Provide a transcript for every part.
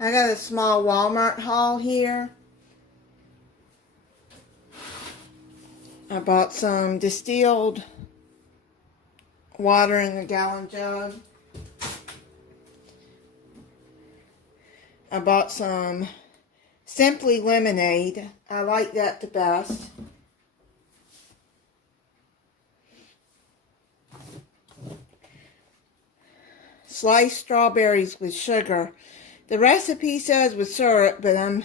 I got a small Walmart haul here. I bought some distilled water in a gallon jug. I bought some Simply lemonade. I like that the best. Sliced strawberries with sugar. The recipe says with syrup, but I'm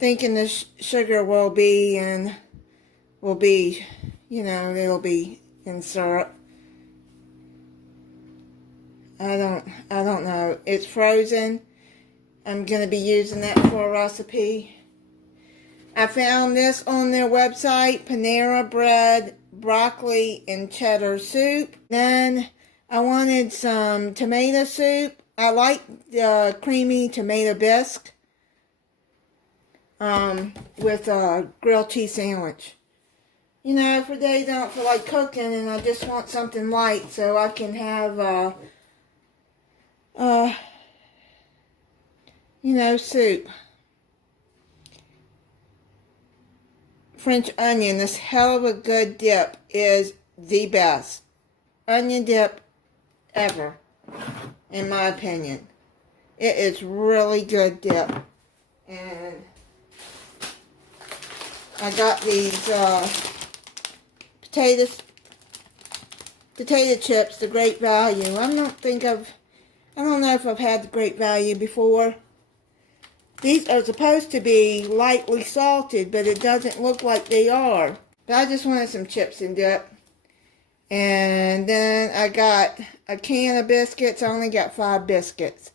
thinking the sugar will be, it'll be in syrup. I don't know. It's frozen. I'm going to be using that for a recipe. I found this on their website, Panera bread, broccoli, and cheddar soup. Then I wanted some tomato soup. I like the creamy tomato bisque with a grilled cheese sandwich. You know, for days I don't feel like cooking and I just want something light so I can have soup. French onion, this hell of a good dip, is the best onion dip ever, in my opinion. It is really good dip. And I got these potato chips, the Great Value. I don't know if I've had the Great Value before. These are supposed to be lightly salted, but it doesn't look like they are. But I just wanted some chips and dip. And then I got a can of biscuits. I only got 5 biscuits.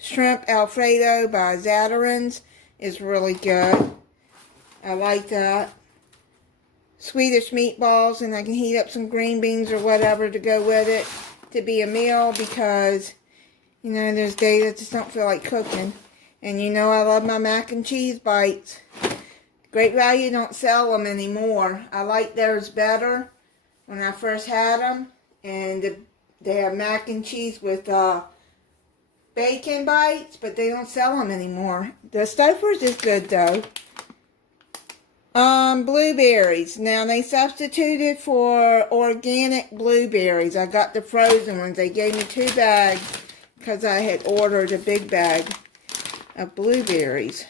Shrimp Alfredo by Zatarain's is really good. I like that. Swedish meatballs, and I can heat up some green beans or whatever to go with it to be a meal because, there's days I just don't feel like cooking. And I love my mac and cheese bites. Great Value don't sell them anymore. I like theirs better when I first had them. And they have mac and cheese with bacon bites, but they don't sell them anymore. The Stouffer's is good though. Blueberries. Now they substituted for organic blueberries. I got the frozen ones. They gave me 2 bags because I had ordered a big bag of blueberries.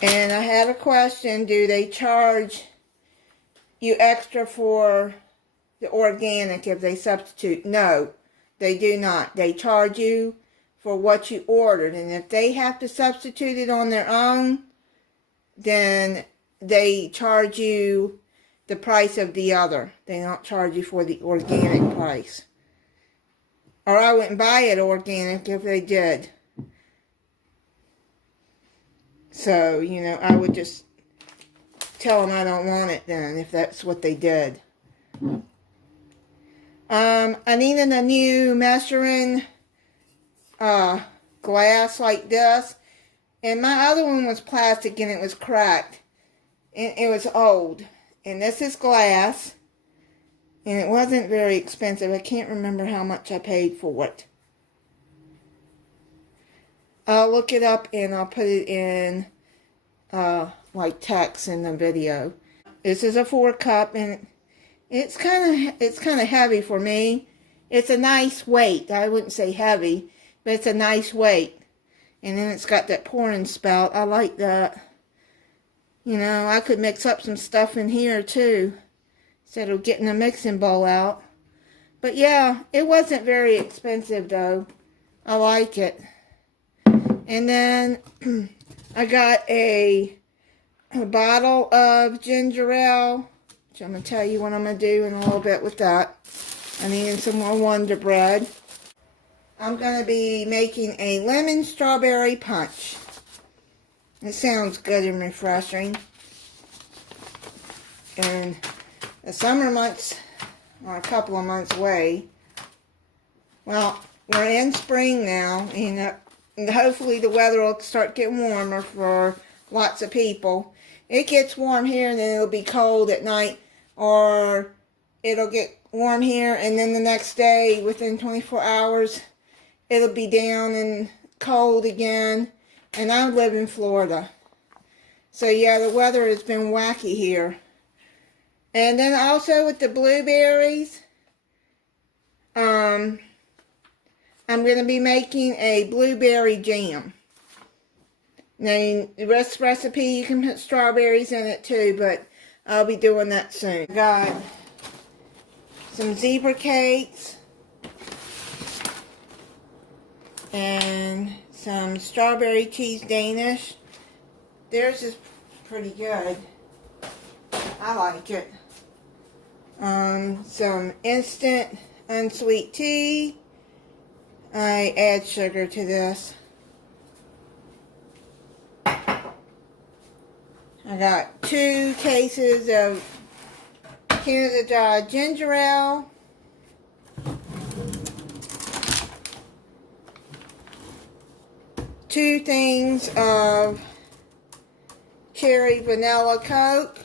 And I had a question, do they charge you extra for the organic if they substitute? No, they do not. They charge you for what you ordered, and if they have to substitute it on their own, then they charge you the price of the other. They don't charge you for the organic price. Or I wouldn't buy it organic if they did. So, I would just tell them I don't want it then, if that's what they did. I needed a new measuring glass like this. And my other one was plastic and it was cracked. And it was old. And this is glass. And it wasn't very expensive. I can't remember how much I paid for it. I'll look it up and I'll put it in like text in the video. This is a 4-cup and it's kind of heavy for me. It's a nice weight. I wouldn't say heavy, but it's a nice weight. And then it's got that pouring spout. I like that. I could mix up some stuff in here too instead of getting a mixing bowl out. But yeah, it wasn't very expensive though. I like it. And then I got a bottle of ginger ale, which I'm going to tell you what I'm going to do in a little bit with that. I needed some more Wonder Bread. I'm going to be making a lemon strawberry punch. It sounds good and refreshing. And the summer months are a couple of months away. Well, we're in spring now, and hopefully the weather will start getting warmer for lots of people. It gets warm here and then it'll be cold at night, or it'll get warm here and then the next day, within 24 hours, it'll be down and cold again, and I live in Florida. So yeah, the weather has been wacky here. And then also with the blueberries, I'm going to be making a blueberry jam. Now, the recipe, you can put strawberries in it too, but I'll be doing that soon. Got some zebra cakes and some strawberry cheese Danish. Theirs is pretty good. I like it. Some instant unsweet tea. I add sugar to this. I got 2 cases of Canada Dry ginger ale. Two things of cherry vanilla Coke.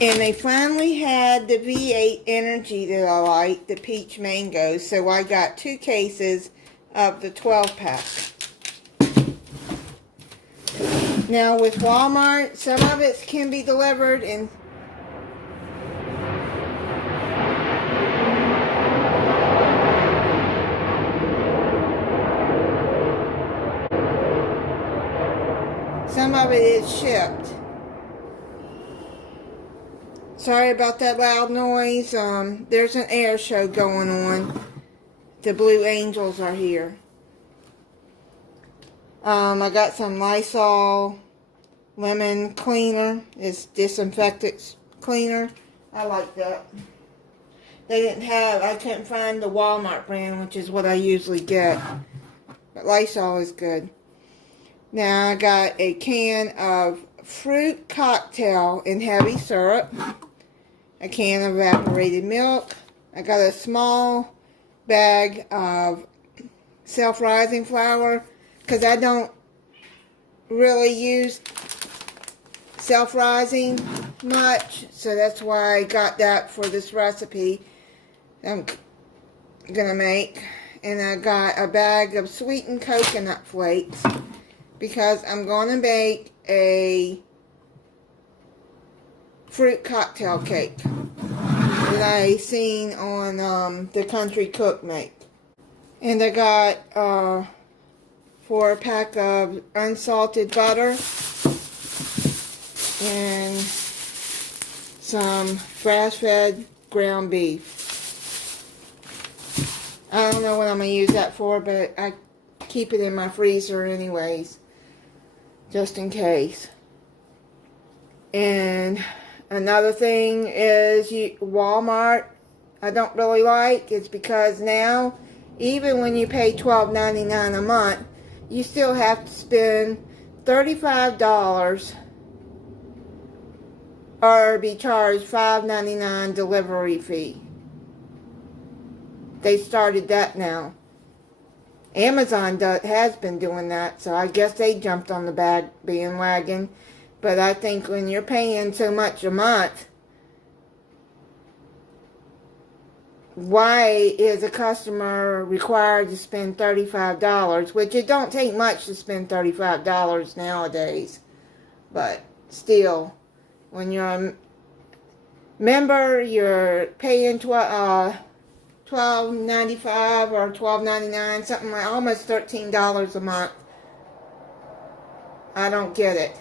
And they finally had the V8 Energy that I like, the peach mango. So I got 2 cases of the 12-pack. Now with Walmart, some of it can be delivered in some of it is shipped. Sorry about that loud noise. There's an air show going on. The Blue Angels are here. I got some Lysol lemon cleaner. It's disinfectant cleaner. I like that. They didn't have, I couldn't find the Walmart brand, which is what I usually get. But Lysol is good. Now I got a can of fruit cocktail in heavy syrup. A can of evaporated milk. I got a small bag of self-rising flour because I don't really use self-rising much, so that's why I got that for this recipe I'm gonna make. And I got a bag of sweetened coconut flakes because I'm gonna make a fruit cocktail cake that I seen on the Country Cook make. And I got 4-pack of unsalted butter and some grass-fed ground beef. I don't know what I'm going to use that for, but I keep it in my freezer anyways, just in case. And another thing is Walmart, I don't really like. It's because now, even when you pay $12.99 a month, you still have to spend $35 or be charged $5.99 delivery fee. They started that now. Amazon has been doing that, so I guess they jumped on the bandwagon. But I think when you're paying so much a month, why is a customer required to spend $35? Which it don't take much to spend $35 nowadays. But still, when you're a member, you're paying $12.95 or $12.99, something like almost $13 a month. I don't get it.